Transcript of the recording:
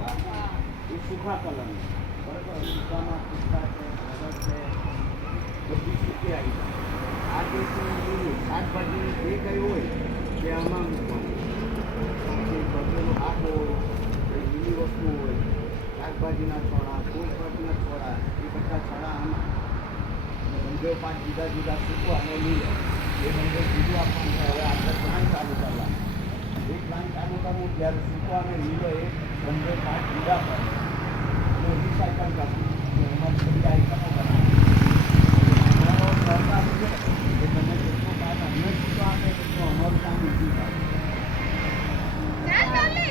એ સૂકા કલર બરાબર સૂકામાં પિસ્તા છે રબર છે બધી સૂકી આવી જાય આ એ શાકભાજી જે કંઈ હોય તે આમાં મૂકવાનું બગેલું હાથ હોય લીલી વસ્તુ હોય શાકભાજીના છોડા કોઈ છોડા એ બધા છોડા આમાં બંને પાંચ જુદા જુદા સૂકવા અને એ બંને જુદું આપવાનું હવે આપણે કરવું ત્યારે સૂકવા અને લીલો એ બંને પાંચ જુદા પડે રિસાયકલ અને એમાં બધી આઈટમો છે. કે તમે જેટલું કામ અમને સૂકવા આપે અમારું કામ થાય. ડોલી